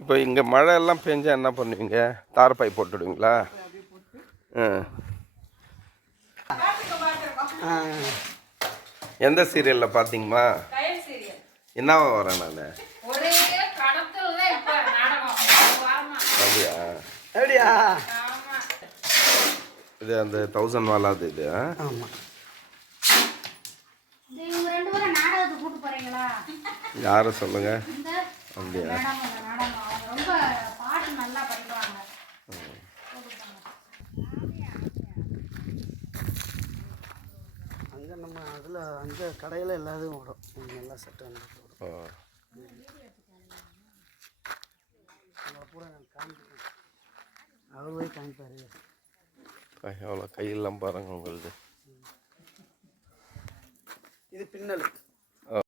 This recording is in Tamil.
இப்போ இங்கே மழை எல்லாம் பெஞ்சா என்ன பண்ணுவீங்க? தார்பாய் போட்டுடுவீங்களா? எந்த சீரியலில் பார்த்தீங்கம்மா? என்னவா வரேன் நான்? அப்படியா? அப்படியா? இது அந்த 1000 வாலாது இது. ஆமாம். யாரை சொல்லுங்க? அப்படியா? அங்கே நம்ம அதில் அங்கே கடையில் எல்லாத்தையும் ஓடும். நல்லா செட்டு வந்து பூரா காமிப்பேன். அவர் போய் காமிப்பாரு. எவ்வளோ கையெல்லாம் பாருங்க உங்களுது. இது பின்னல்.